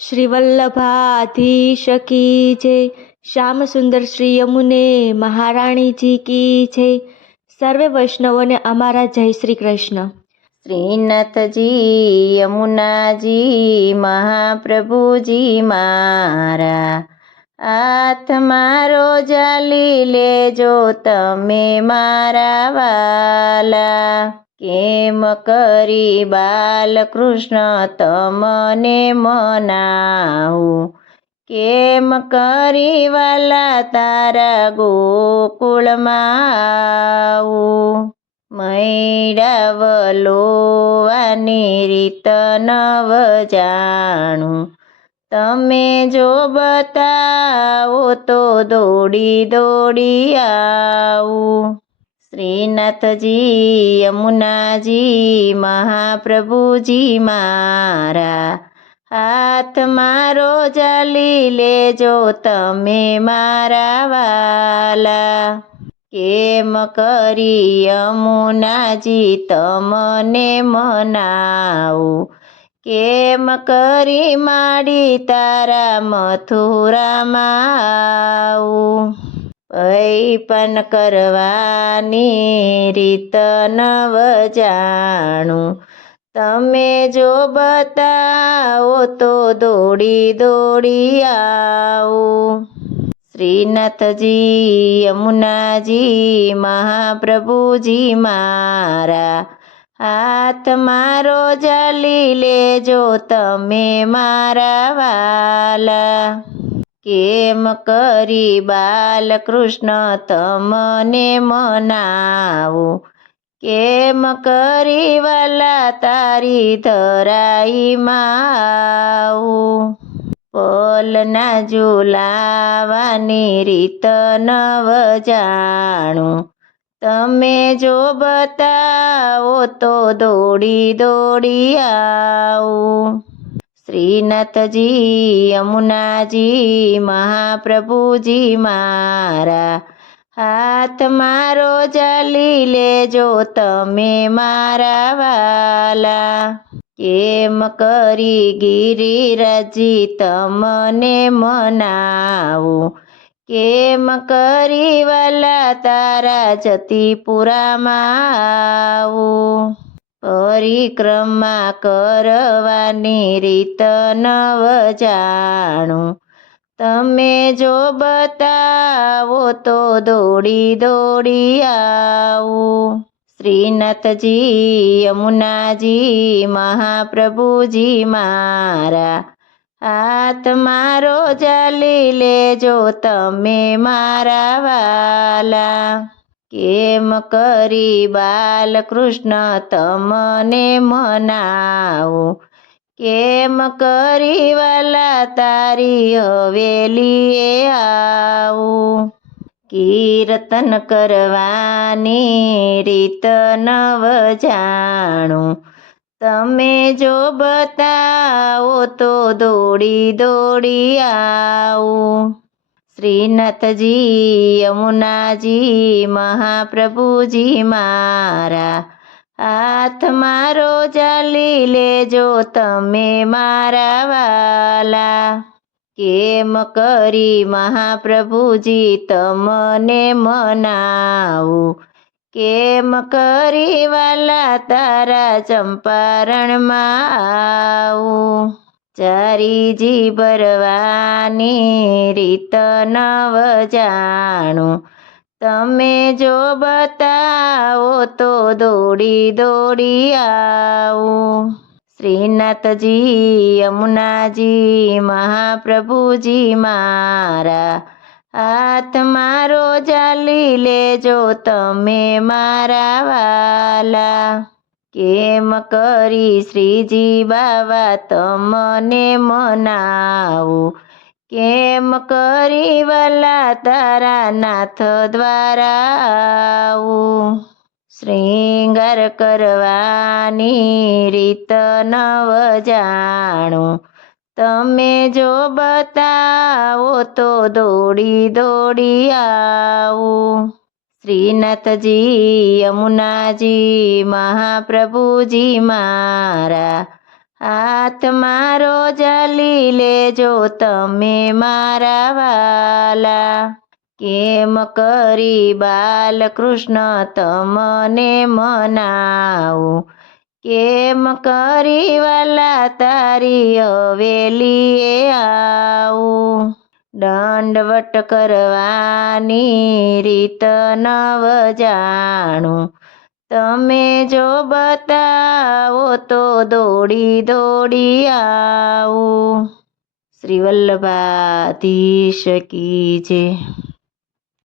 श्री वल्लभाधीश की जय। श्याम सुंदर श्री यमुने મહારાણી જી કી જય। સર્વે વૈષ્ણવોને અમારા જય શ્રી કૃષ્ણ। શ્રીનાથજી, યમુનાજી, મહાપ્રભુજી મારા હાથમાં રોજાલી લેજો તમે મારા વાલા। કેમ કરી બાલકૃષ્ણ તમને મનાવું, કેમ કરી વાલા તારા ગોકુળમાં આવું। મૈડા વલોવાની રીત નવ જાણું, તમે જો બતાવો તો દોડી દોડી આવું। શ્રીનાથજી, યમુનાજી, મહાપ્રભુજી મારા હાથમાં રોજાલી લેજો તમે મારા વાલા। કેમ કરી યમુનાજી તમને મનાવું, કેમ કરી માડી તારા મથુરામાં આવું। પૈપન કરવાની રીત નવ જાણું, તમે જો બતાવો તો દોડી દોડી આવું। શ્રીનાથજી, યમુનાજી, મહાપ્રભુજી મારા હાથમાં રોજાલી લેજો તમે મારા વાલા। કેમ કરી બાલકૃષ્ણ તમને મનાવું, કેમ કરી વાલા તારી ધરાઈમાં આવું। પોલના ઝુલાવાની રીત નવ જાણું, તમે જો બતાવો તો દોડી દોડી આવું। શ્રીનાથજી, યમુનાજી, મહાપ્રભુજી મારા હાથમાં રોજાલી લેજો તમે મારા વાલા। કેમ કરી ગિરિરાજી તમને મનાવું, કેમ કરી વાલા તારા જતીપુરામાં આવું। પરિક્રમા કરવાની રીત નવ જાણું, તમે જો બતાવો તો દોડી દોડી આવું। શ્રીનાથજી, યમુનાજી, મહાપ્રભુજી મારા હાથમાં રોજાલી લેજો તમે મારા વાલા। કેમ કરી બાલકૃષ્ણ તમને મનાવું, કેમ કરી વાલા તારી હવેલીએ આવું। કીર્તન કરવાની રીત નવ જાણું, તમે જો બતાવો તો દોડી દોડી આવું। શ્રીનાથજી, યમુનાજી, મહાપ્રભુજી મારા હાથમાં રોજાલી લેજો તમે મારા વાલા। કેમ કરી મહાપ્રભુજી તમને મનાવું, કેમ કરી વાલા તારા ચંપારણમાં આવું। ચારીજી ભરવાની રીત નવ જાણું, તમે જો બતાવો તો દોડી દોડી આવું। શ્રીનાથજી, યમુનાજી, મહાપ્રભુજી મારા હાથમાં રોજાલી લેજો તમે મારા વાલા। કેમ કરી શ્રીજી બાવા તમને મનાવું, કેમ કરી વાલા તારા નાથ દ્વારા આવું। શ્રીંગાર કરવાની રીત નવ જાણું, તમે જો બતાવો તો દોડી દોડી આવું। શ્રીનાથજી, યમુનાજી, મહાપ્રભુજી મારા હાથ મારો જાલી લેજો તમે મારા વાલા, કેમ કરી બાલકૃષ્ણ તમને મનાવું, કેમ કરી વાલા તારી હવેલીએ આવું. દંડવટ કરવાની રીત નવ જાણું, તમે જો બતાવો તો દોડી દોડી આવું. શ્રી વલ્લભાધીશ કી જય.